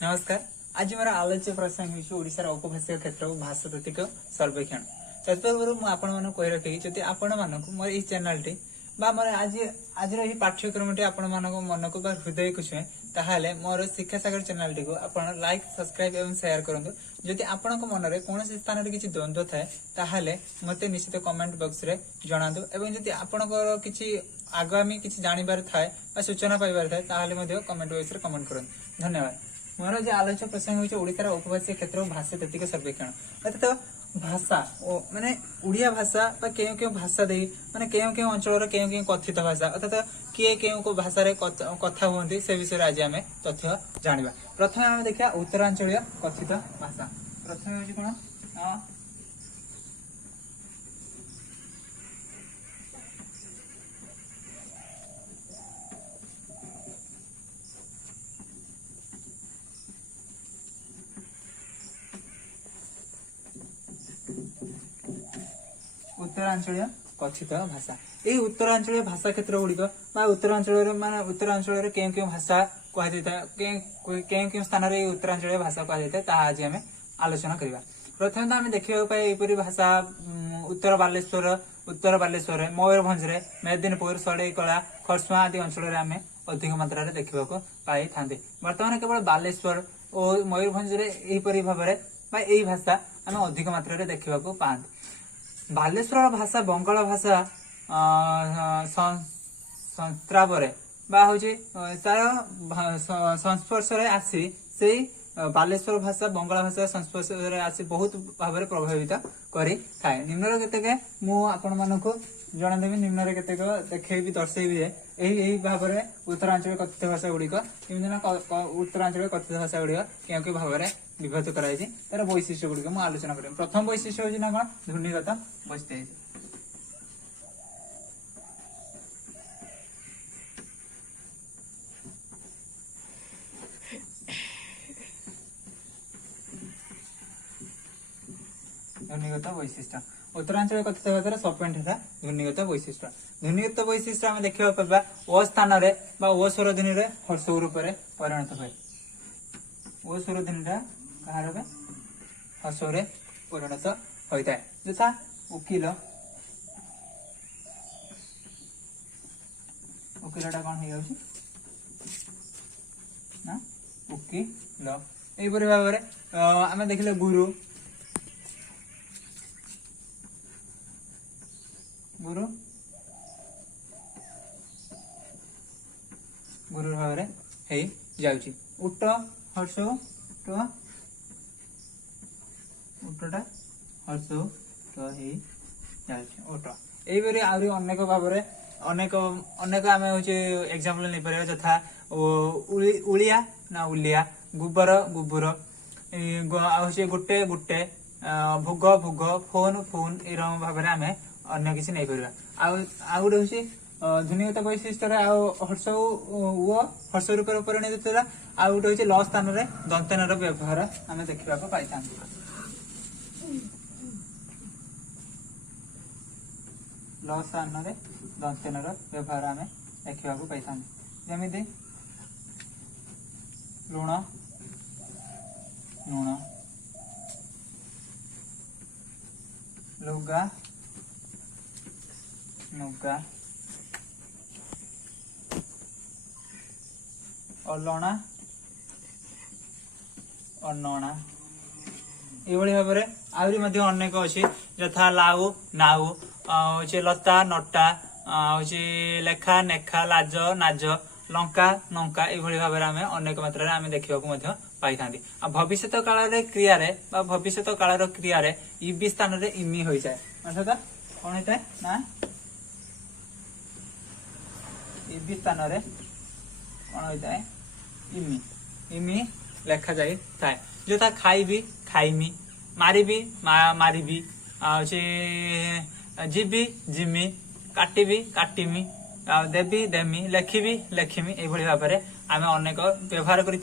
नमस्कार। आज मोर आलोच्य प्रसंग हूँ ओडिशार उपभाषा क्षेत्र भाषातात्विक सर्वेक्षण। तत्पूर्व मुझे कही रखी जदि आपण मानक मोर ये चैनल टी मोर आज आज पाठ्यक्रम टी आपण मन को हृदय को छुए ताहले मोर शिक्षा सागर चैनल टी को आपण लाइक सब्सक्राइब एवं शेयर करंतु। जदि आपण मन में कौन स्थान रे किछि द्वंद्व थाए ताहले मते निश्चित कमेंट बॉक्स रे जणांतु एवं जदि आपणकर किछि आगामी किछि जानिबार थाए बा सूचना पाइबार थाए ताहले मध्ये कमेंट बॉक्स रे कमेंट करंतु। धन्यवाद। मोर जो आलोच्य प्रसंग हूँ ओडिशार उपभाषा क्षेत्र भाषातात्विक सर्वेक्षण अर्थात भाषा माने उड़िया भाषा क्यों भाषा दे माने क्यों अंचल क्यों कथित भाषा अर्थात किए क्यों को भाषा रे कथा हुंती से विषय आज आम तथ्य जानिबा। प्रथम आम देखा उत्तरांचलीय कथित भाषा। प्रथम हूँ कौन उत्तरांचलीय कथित भाषा। ये उत्तरांचलीय भाषा क्षेत्र गुड़िक उत्तरांचल मान उत्तरांचल क्यों भाषा कह स्थान में उत्तरांचलीय भाषा कह आज आम आलोचना करवा। प्रथम तो आम देखा पाए भाषा उत्तर बालेश्वर मयूरभंज मेदिनीपुर सड़ईकला खरसुआ आदि अंचल आम अधिक मात्रा देखा पाई था। बर्तमान केवल बालेश्वर और मयूरभंज भाव में यही भाषा आम अधिक मात्रा देखा पाते। बालेश्वर भाषा बंगाल भाषा संस्रावरे तार संस्पर्श आसी से बालेश्वर भाषा बंगाल भाषा संस्पर्श आसी बहुत भाव में प्रभावित करें। निम्न केतेक मुझे जनादेवी निम्न केतेक देखेबी दर्शेबी यही भाव में उत्तरांचल कथित भाषा गुड़िक उत्तरांचल कथित भाषा गुड़िक क्यों भाव में विभक्त कराई तार वैशिष्ट्य गुड़िक मुझे आलोचना करें। प्रथम वैशिष्ट्य हूँ ना कौन ध्वनिगत वैशिष्ट्य ध्वनिगत वैशिष्ट्य उत्तरांचल कथित भाषा सब पॉइंट है ध्वनिगत वैशिष्ट्य। ध्वनिगत वैशिष्ट्य आम देखा पाइबा ओ स्थान ओ स्वर ध्वनि हर्ष रूप में परिणत हुए। ओ स्वर ध्वनि कहार हर्ष परिणत होता है यथा उकिल उकिलटा कौन हो ना उकिल यहीपरि भाव में आम देखिले गुरु गुरु गुरु भाव में हो उट हर्ष उटटा हर्ष उट यहीपरि आहरी अनेक भाव में अनेक अनेक आम हूँ एग्जाम्पल नहीं पार यथा उलिया ना उलिया गुबर गुबुर हूँ गुटे गुटे भोग भोग फोन फोन ये भाव में आम अन्य किसी नहीं पार। आउ गोटे हूँ ध्वनिगत वैशिष्ट्य हर्ष हर्ष रूप परिणत होता। आउ गोटे हूँ ल स्थान में दंतन व्यवहार आम देखा पाई था। ल स्थान में दंतन व्यवहार आम देखा पाई था जमी लुण लुण लुगा नुगा अलणा अनणा ये भाव में आहरी अनेक अच्छी यथा लाउ नाउ लता नटा लेखा नेखा लाज नाज लंका नंका ये भाव में आम अनेक मात्रा आम देखा पाई था। भविष्य काल क्रिया भविष्य काल क्रिया इबी स्थान में इमी हो जाए अर्थात कौन होता है ना इबी स्थान में कौन होता है इमी इमी लेखा जाए थाए जो खाइबी खाइमी मारिबी मारिबी जीबी जिमी काटिबी काटिमी देवी देमी लेखिबी लेखिमी ये भाव में आम अनेक व्यवहार कर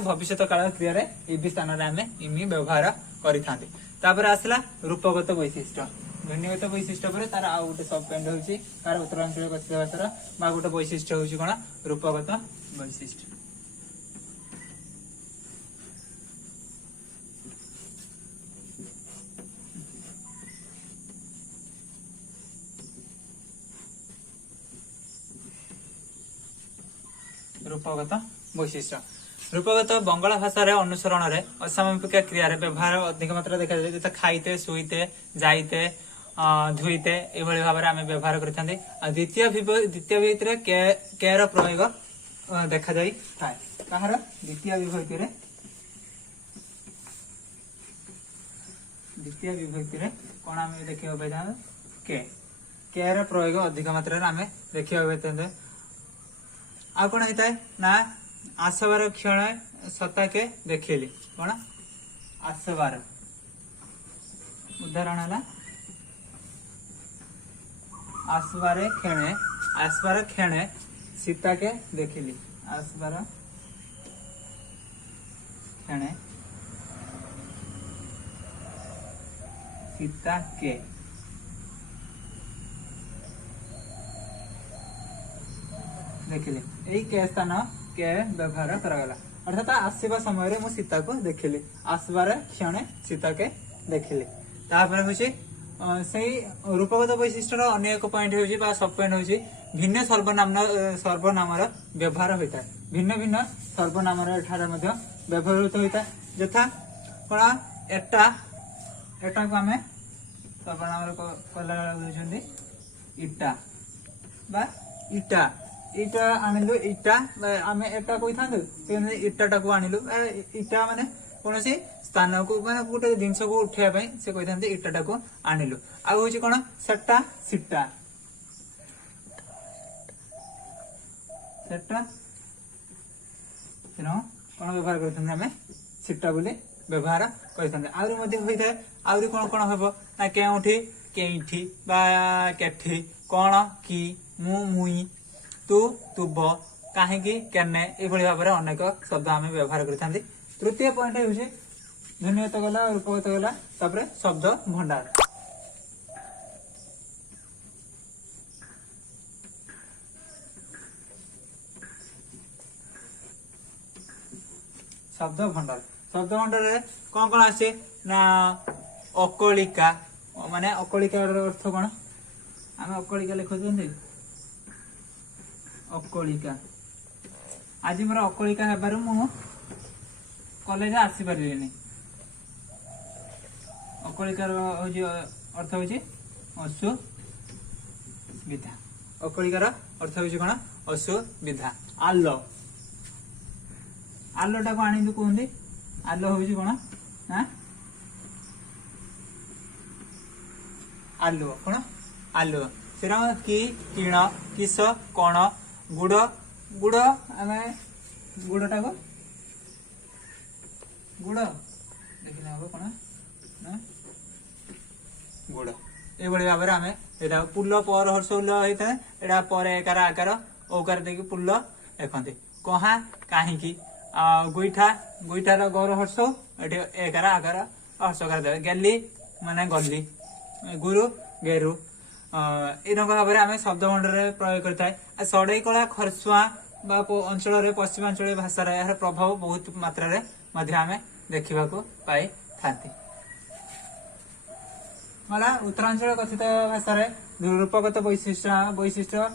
भविष्य काल क्रिया इबी स्थान में आम इमी व्यवहार कर आसला रूपगत वैशिष्ट्य। ध्वनिगत वैशिष्ट्य पर तार आउ गोटे सब पॉइंट होची तार उत्तरांचल कथित भाषार बा गोटे वैशिष्ट्य होची कोन रूपगत वैशिष्ट्य। रूपगत वैशिष्ट्य रूपगत बंगाला भाषा अनुसरण में असामापिक क्रिया व्यवहार अधिक मात्रा देखा जाए जैसे खाइते शुईते जाइते धुईते ये भाव में आम व्यवहार करते द्वितीय विभक्ति के प्रयोग देखा जाए कहार द्वितीय विभक्ति कौन आम देखा पाई के प्रयोग अधिक मात्रा आम देखा पाई आ कौन होता है ना आसबार क्षण सत्ता के देखिली कौन आसबार उदाहरण है आसबार क्षणे सीता के देखिली आसबार क्षणे सीता के देखिली यही के स्थान के व्यवहार करागला अर्थात आसवा समय मु सीता को देखिली आसबार क्षण सीता के देखिली तापर होची से रूपगत वैशिष्ट्य अन्य एक पॉइंट हो सब पॉइंट हो भिन्न सर्वनाम व्यवहार होता है भिन्न भिन्न सर्वनाम व्यवहृत होता है यथा कौन एटा को आम सर्वनाम कहते इटा बा इटा इटा आनिलु इटा आम एटा कही था इटाटा को आनिलु इटा माने कौन सी स्थान को माने गोटे जिनस को उठाइबा से कही था इटाटा को आनिलु आ होची कौन सेटा सिटा सेटा कौन व्यवहार करते आम सिटा बोली व्यवहार करते आहरी कौन कौन हम ना केउठी केठी बा केठी कौन कि मुई तू तुभ कहीं केने ये भाव में अनेक शब्द आम व्यवहार करते तृतीय पॉइंट हूँ ध्वनिगत गला रूपगत गला तापर शब्द भंडार शब्द भंडार कौन कौन आसे ना अकलिका माने अकलिका अर्थ कौन आम अकलिका लिखुं अकलिका आज मोर अकलिका हेबार मु कॉलेज आसी पारिनी अकलिकार अर्थ होची असुविधा अकलिकार अर्थ होची कौन असुविधा आलो आलोटा को आनी कहते आलो होची कौन ना आलुओ कौन आलुओ से कि किण किस कौन गुड़ गुड़ आम गुड़टा को गुड़ देखने हम कौन गुड़ ये भाव में आम यहाँ पुल पर हर्ष उल होता है यहाँ पर एकार आकार ओकार देखिए पुल लिखते कहा कहीं गुईठा गुईठार गौर हर्ष ये एकार आकार हर्षकार दे गली माने गली गुरु गेरु एरक भाव में आम शब्द भंडार प्रयोग करता सड़ई कला खरसुआ अंचल पश्चिमांचल भाषार यार प्रभाव बहुत मात्रा आम देखा पाई था मला उत्तरांचल कथित भाषा रूपगत वैशिष्ट्य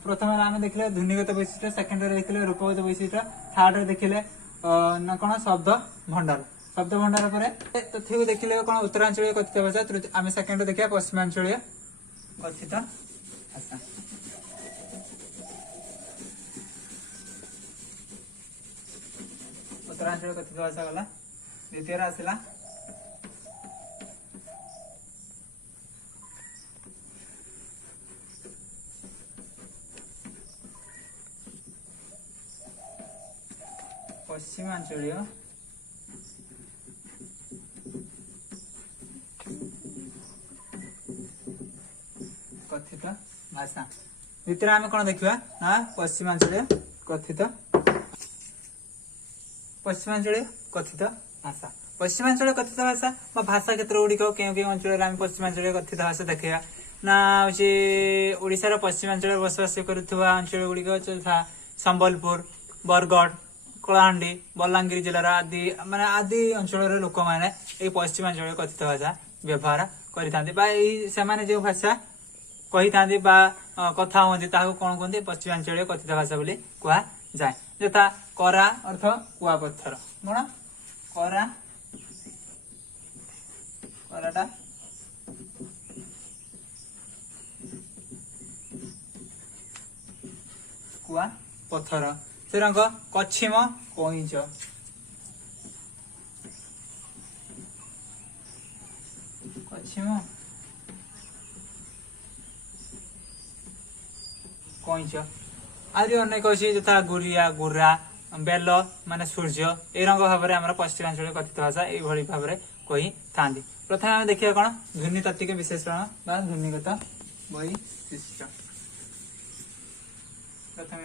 प्रथम आम देखले ध्वनिगत वैशिष्ट्य सेकेंड देखले रूपगत वैशिष्ट्य थर्ड देखले कौन शब्द भंडार पर तथ्य को देखिले कौन उत्तरांचल कथित भाषा आम सेकेंड देखा पश्चिमांचल कथित भाषा उत्तरांचल कथित भाषा गला द्वितीय आसला पश्चिमांचलीय कथित भाषा द्वितीय आम कौन देखा ना पश्चिमांचलीय कथित भाषा पश्चिमांचल कथित भाषा भाषा क्षेत्र गुड़िक के अंचल पश्चिमांचल कथित भाषा देखा ना हूँ ओडिशार पश्चिमांचल बसवास करुवा अंचल गुड़िक तथा संबलपुर बरगढ़ कलाहांडी बलांगीर जिलार आदि माने आदि अंचल लोक मैंने पश्चिमांचल कथित भाषा व्यवहार करें जो भाषा कही था कथा हमें कौन कहते पश्चिमांचल कथित भाषा बोली कह जाए यथा करा अर्थ कुआपत्थर कौन करा कराटा कुआ पत्थर से रंग कछिम कईच कछिम कईच आदि अनेक अच्छी यथा गुरिया गुर्रा बेल माने सूर्य ए रंग भाव में आम पश्चिमांचल कथित भाषा ये भाव में कही था। प्रथम आम देखिए कौन ध्वनितात्विक विशेषण बा ध्वनिगत वैशिष्ट प्रथम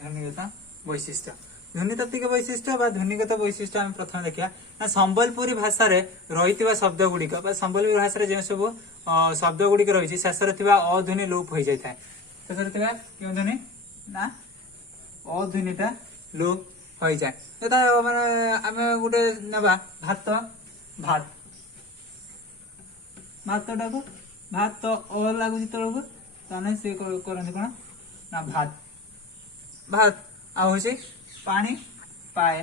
ध्वनिगत वैशिष्ट ध्वनितात्विक वैशिष्ट बा ध्वनिगत वैशिष्ट आम प्रथम देखिया ना संबलपुरी भाषा रे रही शब्द गुड़िक संबलपुरी भाषा जो सब शब्द गुड़िक रही शेष अध्वनि लोप हो जाए शेष क्यों ध्वनि ना अध्वनिटा लोप हो जाए यथा माने आम गोटे नवा भात भात भात टाक भात अ लगुच तौक सी करते कौन ना भात भात आउ पानी पाए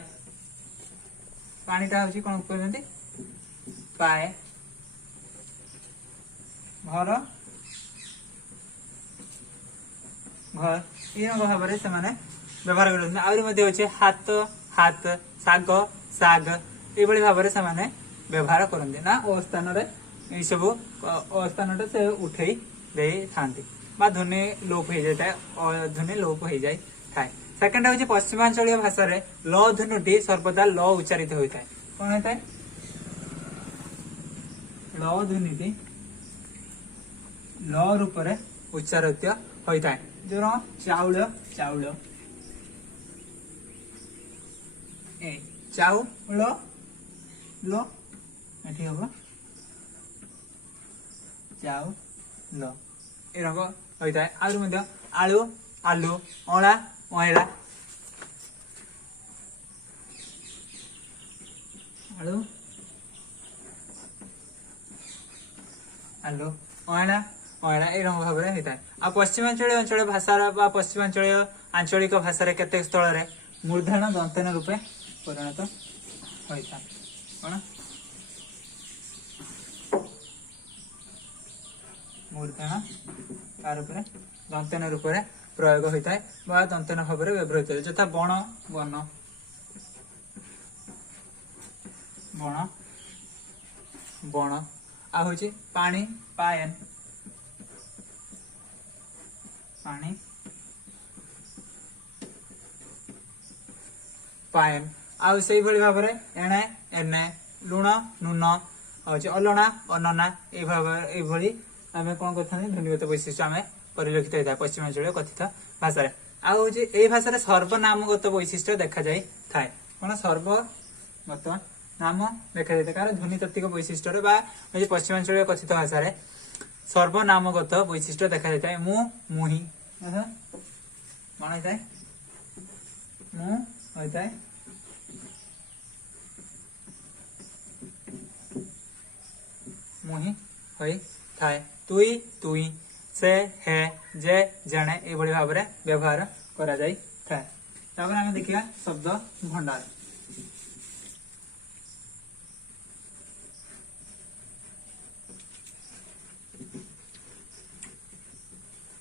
पानीटा हूँ कौन कहते पाए घर घर ये भाव में से व्यवहार कर हाथ हाथ साग साग ये भाव में से व्यवहार करते ना ओ स्थान सब स्थान से उठे दे था ध्वनि लोप हो जाए ध्वनि लोप हो जाए था। सेकेंड हूँ पश्चिमांचल भाषा रे ल ध्वनुटी सर्वदा ल उच्चारित होता है कौन होता है ल ध्वनिटी ल रूप में उच्चारित होता है जो चाउल चाउल ए चाउल लो एठी हम चाउल ए रंग होता है आलू आलू आलू अला अला आलू आलू अला अला ये रंग भाव में होता है आ पश्चिमांचल अंचल भाषा पश्चिमांचल आंचलिक भाषा केते स्थल रे मूर्धन दंतन रूपे परिणत होता है कौन मूर्धन तार दंतन रूप में प्रयोग होता है दंतन भाव में व्यवहृत होता है यथा बण वन बण बण आ हूँ पानी पायन पानी पायन आउ से भाव में एणे एने लुण नुन अलना अनना ये आम कौन करते ध्वनिगत वैशिष्ट आम परिलक्षित होता है पश्चिमांचल कथित भाषा आउ ये भाषा सर्वनामगत वैशिष्ट देखा जाए थाए कौन सर्वगत नाम देखा जाए कार ध्वनितात्विक वैशिष्ट पश्चिमांचल कथित भाषा सर्वनामगत वैशिष्ट देखा जाए मु मुही कौन होता है मु होता है मुही होई थाए तुई तुई से है जे जने ये भाव में व्यवहार करा जाई थाए तापर आम देखिया शब्द भंडार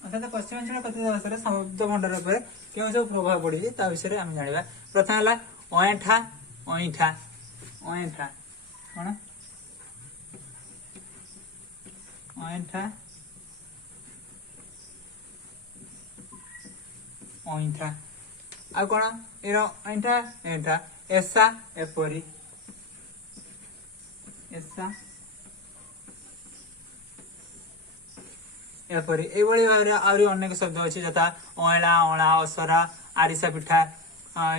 अर्थात पश्चिमांचल कथित भाषा शब्द भंडार पर क्यों सब प्रभाव पड़ी विषय आम जाना प्रथम है अएठा अईठा अएठा कौन अएठा अईठा आ कौन एठा एठा ऐसा एपरी ऐसा एपरी ये भाव में आहरी अनेक शब्द अच्छे जता अला अला असरा आरिसा पिठा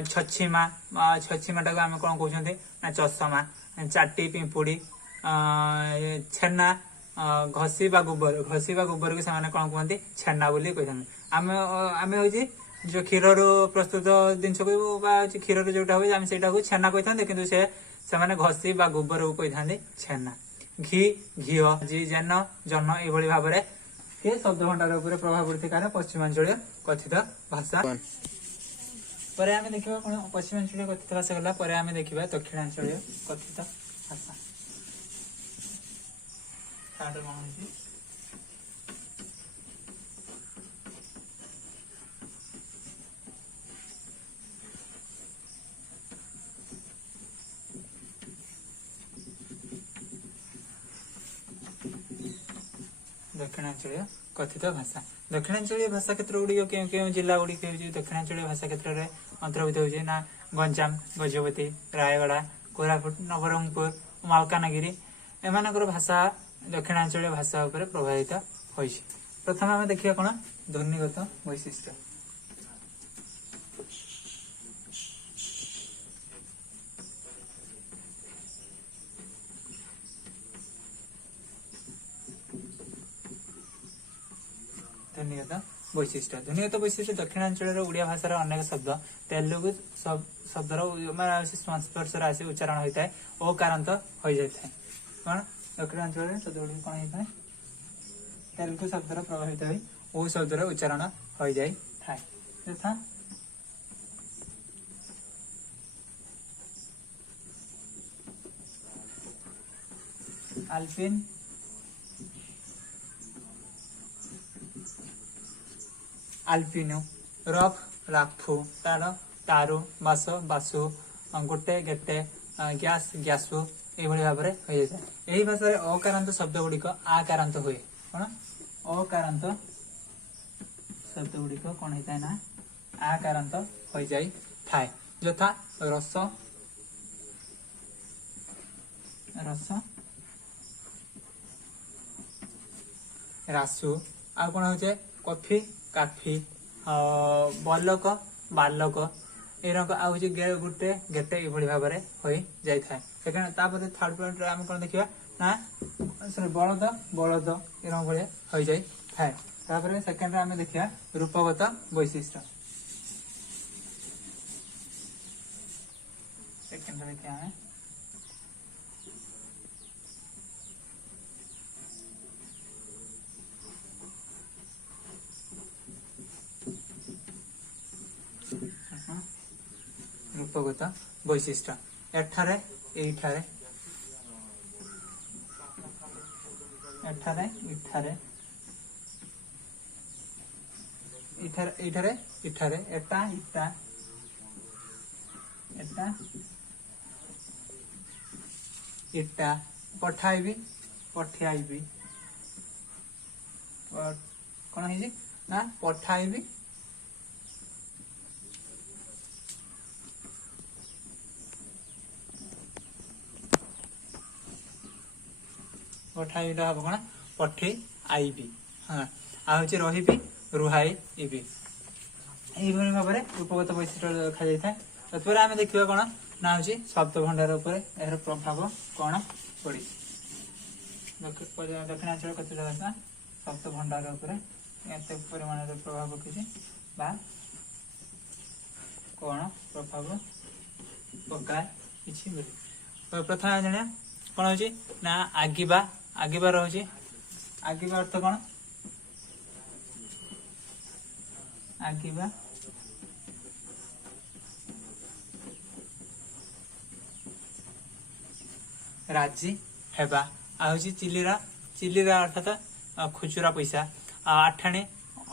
छछिमा छछिमाटा को आम कौन कहते ना चषमा चाटी पिंपुड़ी छेना घसीबा गोबर को से कौन कहते छेना बोली कही आम हूँ जो क्षीर प्रस्तुत जिनस को क्षीर जोटा हुए आम से छेना कही कि से माने घसी बा गोबर को कही था छेना घी घीओ जी जेन जन ये भाव में ये शब्द भंडार प्रभाव पड़ती कारण पश्चिमांचल कथित भाषा पर आम देखा कौन पश्चिमांचल कथित भाषा गला पर आम देखा दक्षिणांचल कथित भाषा दक्षिणांचल कथित भाषा दक्षिणांचल भाषा क्षेत्र गुड़िक क्यों जिला गुड़िक दक्षिणांचल भाषा क्षेत्र में अंतर्भुत होती ना गंजाम गजपति रायगड़ा कोरापुट नवरंगपुर मालकानगिरी एमानकर भाषा दक्षिणांचल भाषा उपर प्रभावित होइछि। प्रथम आम देखिए कौन ध्वनिगत वैशिष्ट्य ध्वनिगत वैशिष्ट्य दक्षिणांचल ओडिया भाषार अनेक शब्द तेलुगु शब्दर संस्पर्श आसी उच्चारण होता है अकारांत हो जाए कौन दक्षिणांचल शब्द गुड़ी कौन होता है तेलुगु शब्दर प्रभावित हो शब्दर उच्चारण हो जाए यथा अल्पिन आल्पिनो रफ राफू तार तारु बास बासु गोटे गेटे गैस गैसु ये भाव में हो जाए यही भाषा अकारांत शब्द गुड़िक आकारांत हुए कौन अकारांत शब्द गुड़िक कौन होता है ना आकारांत हो जाए थाए यथा रस रस रासु आ कौन हो जाए कॉफी काफी बलक बालक ये गोटे गेटे ये भाव में हो जाए सेकेंड थर्ड पॉइंट आम कौन देखा ना सॉरी बलद बलद ये भाई हो जाए थाए सेकेंड आम देखा रूपगत वैशिष्ट्य सेकेंड देखिए आम रूपगत वैशिष्ट्य एठारे एठारे एठारे इठारे इठारे इठारे इठारे एटा इटा एटा इटा पठाइबी पठाइबी कौन है ना पठाइबी पठाई हम कौन पठे आईबी हाँ आज रही रुहाई इबी यही भाव में रूपगत वैशिष्ट्य देखा जाए तत्पर आम देखा कौन ना हूँ शब्द भंडार यार प्रभाव कौन पड़ी दक्षिणांचल कथित भाषा शब्द भंडार परिमाण प्रभाव पकड़ी कौन प्रभाव पकाए कि प्रथम जाना कौन हो ना आगिबा आगिबा रही आगिबा अर्थ कौन आगिबा राजी हेबा आउची चिलीरा चिलीरा अर्थात खुचुरा पैसा आठाणी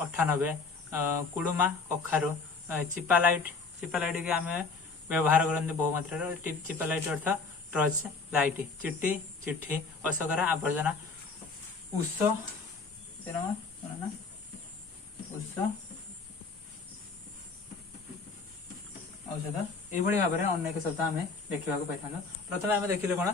98 कुडुमा कखारु चिपालाइट चिपालाइट के आम व्यवहार करते बहु मात्रा चिपालाइट अर्थ टर्च लाइट चिट्टी चिट्ठी अशोकरा आवर्जना उष उष औषध ये भाव में अनेक शब्द आम देखा पाई प्रथम आम देखिले कौन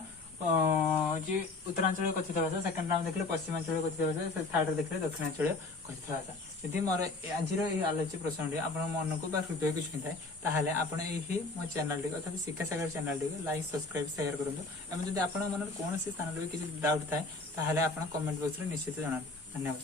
जी उत्तरांचल कथित भाषा सेकेंड आम देखिले पश्चिमांचल कथित भाषा थर्ड देखिले दक्षिणांचल कथित भाषा यदि मोर आज आलोच्य प्रश्न आप मन को हृदय को छुई थाहे आपड़ यही मो चैनल टी अर्थात शिक्षा सागर चैनल टी लाइक सब्सक्राइब शेयर करूँ एवं जब आप मन कौन स्थान किसी डाउट थाए आप कमेंट बॉक्स में निश्चित जनाते धन्यवाद।